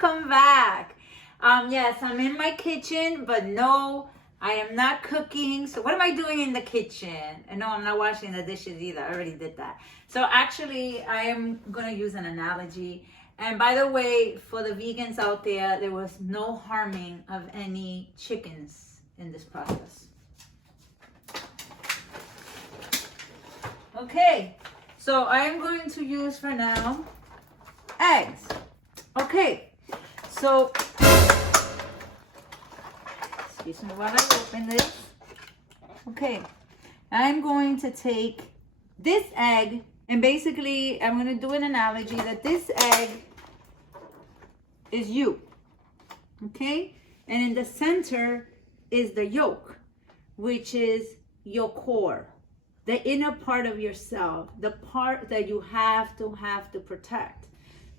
welcome back. Yes, I'm in my kitchen, but no, I am not cooking. So what am I doing in the kitchen? And no, I'm not washing the dishes either. I already did that. So actually, I am gonna use an analogy. And by the way, for the vegans out there was no harming of any chickens in this process. Okay, so I am going to use for now eggs. Okay, so excuse me while I open this. Okay, I'm going to take this egg, and basically I'm going to do an analogy that this egg is you. Okay, and in the center is the yolk, which is your core, the inner part of yourself, the part that you have to protect.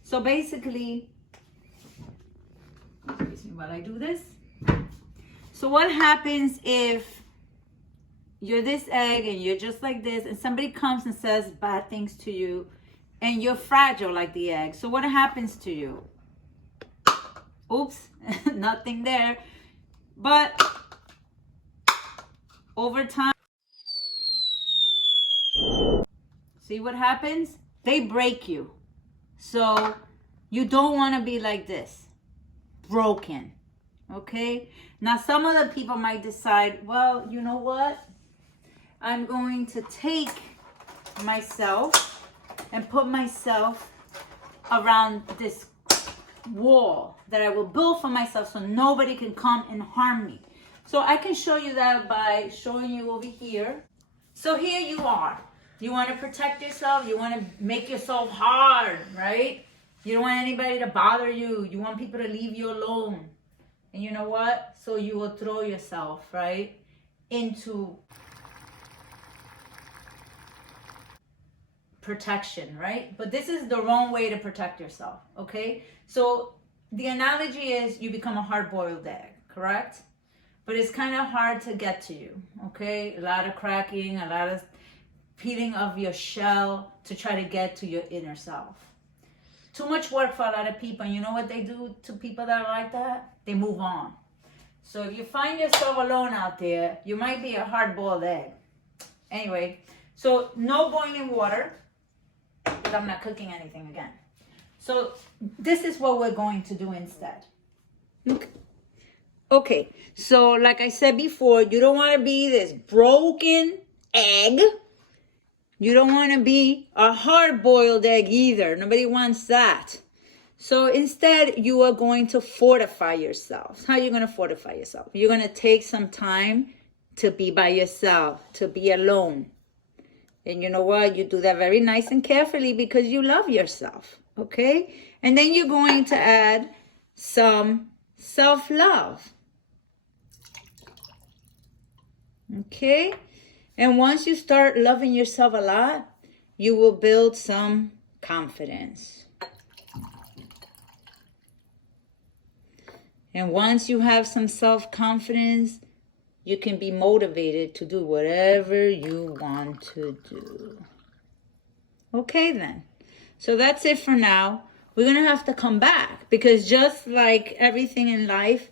So basically, excuse me while I do this. So what happens if you're this egg and you're just like this, and somebody comes and says bad things to you, and you're fragile like the egg? So what happens to you? Oops, nothing there. But over time, see what happens? They break you. So you don't want to be like this, broken. Okay? Now some other people might decide, well, you know what? I'm going to take myself and put myself around this wall that I will build for myself so nobody can come and harm me. So I can show you that by showing you over here. So here you are. You want to protect yourself. You want to make yourself hard, right? You don't want anybody to bother you. You want people to leave you alone. And you know what? So you will throw yourself, right, into protection, right? But this is the wrong way to protect yourself, okay? So the analogy is you become a hard-boiled egg, correct? But it's kind of hard to get to you, okay? A lot of cracking, a lot of peeling of your shell to try to get to your inner self. Too much work for a lot of people. And you know what they do to people that are like that? They move on. So if you find yourself alone out there, you might be a hard-boiled egg. Anyway, so no boiling water, because I'm not cooking anything again. So this is what we're going to do instead. Okay, so like I said before, you don't want to be this broken egg. You don't want to be a hard-boiled egg either. Nobody wants that. So instead, you are going to fortify yourself. How are you going to fortify yourself? You're going to take some time to be by yourself, to be alone. And you know what? You do that very nice and carefully because you love yourself, okay? And then you're going to add some self-love, okay? And once you start loving yourself a lot, you will build some confidence. And once you have some self-confidence, you can be motivated to do whatever you want to do. Okay then. So that's it for now. We're going to have to come back because just like everything in life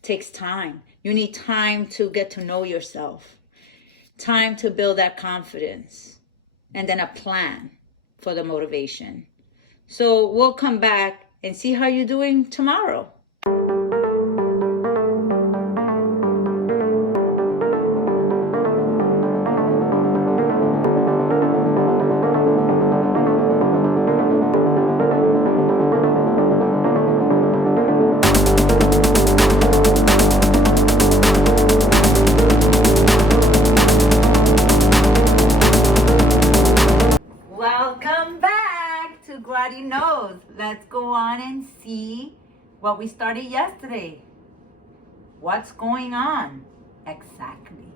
takes time. You need time to get to know yourself. Time to build that confidence, and then a plan for the motivation. So we'll come back and see how you're doing tomorrow. Welcome back to Guardy Knows. Let's go on and see what we started yesterday. What's going on exactly?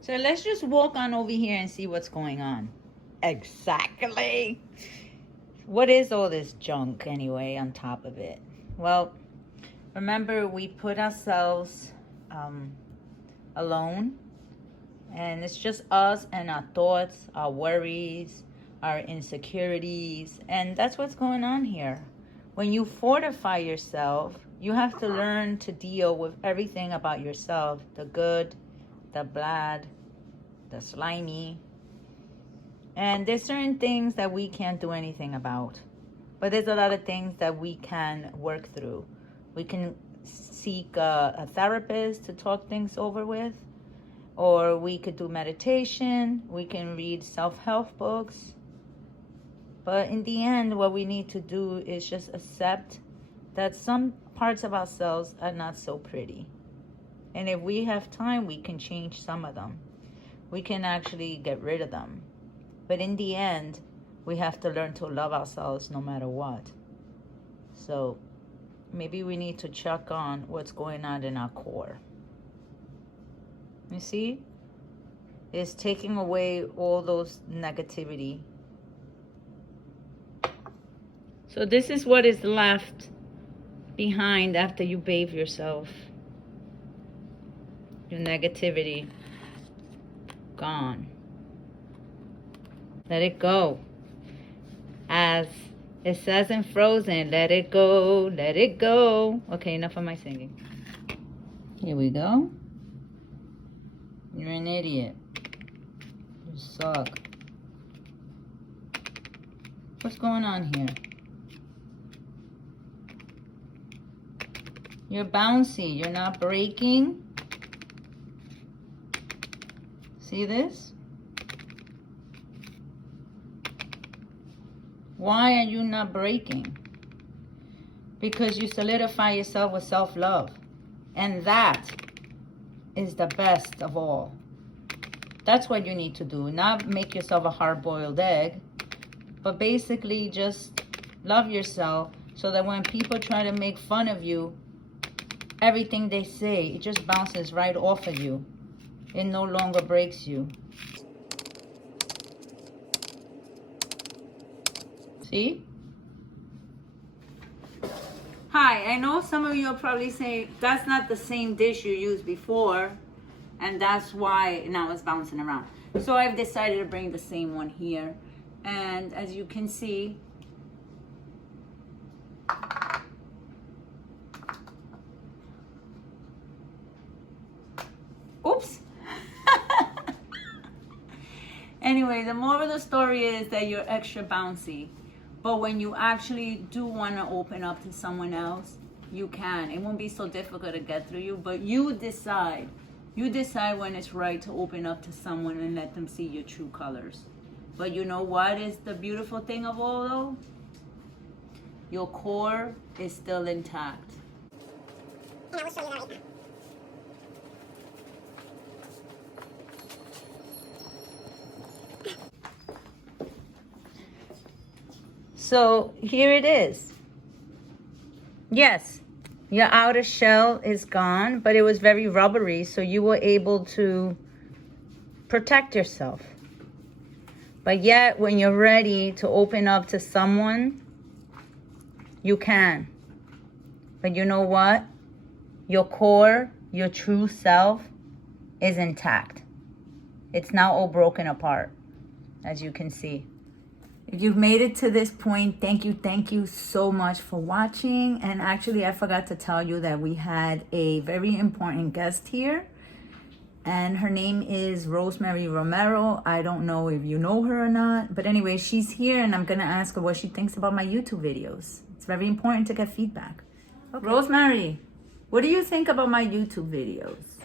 So let's just walk on over here and see what's going on. Exactly. What is all this junk anyway on top of it? Well, remember we put ourselves alone. And it's just us and our thoughts, our worries, our insecurities. And that's what's going on here. when you fortify yourself, you have to learn to deal with everything about yourself, the good, the bad, the slimy. And there's certain things that we can't do anything about. But there's a lot of things that we can work through. We can seek a therapist to talk things over with. Or we could do meditation. We can read self-help books. But in the end, what we need to do is just accept that some parts of ourselves are not so pretty. And if we have time, we can change some of them. We can actually get rid of them. But in the end, we have to learn to love ourselves no matter what. So maybe we need to check on what's going on in our core. You see? It's taking away all those negativity. So this is what is left behind after you bathe yourself. Your negativity. Gone. Let it go. As it says in Frozen, let it go, let it go. Okay, enough of my singing. Here we go. You're an idiot. You suck. What's going on here? You're bouncy. You're not breaking. See this? Why are you not breaking? Because you solidify yourself with self-love. And that is the best of all. That's what you need to do. Not make yourself a hard-boiled egg, but basically just love yourself so that when people try to make fun of you, everything they say, it just bounces right off of you. It no longer breaks you. See? Hi, I know some of you are probably saying that's not the same dish you used before, and that's why now it's bouncing around. So I've decided to bring the same one here. And as you can see, oops. Anyway, the moral of the story is that you're extra bouncy. But when you actually do want to open up to someone else, you can. It won't be so difficult to get through you, but you decide. You decide when it's right to open up to someone and let them see your true colors. But you know what is the beautiful thing of all though? Your core is still intact. And I will show you that right now. So here it is. Yes, your outer shell is gone, but it was very rubbery, so you were able to protect yourself. But yet, when you're ready to open up to someone, you can. But you know what? Your core, your true self is intact. It's not all broken apart, as you can see. If you've made it to this point, thank you so much for watching. And actually, I forgot to tell you that we had a very important guest here. And her name is Rosemary Romero. I don't know if you know her or not. But anyway, she's here and I'm going to ask her what she thinks about my YouTube videos. It's very important to get feedback. Okay. Rosemary, what do you think about my YouTube videos?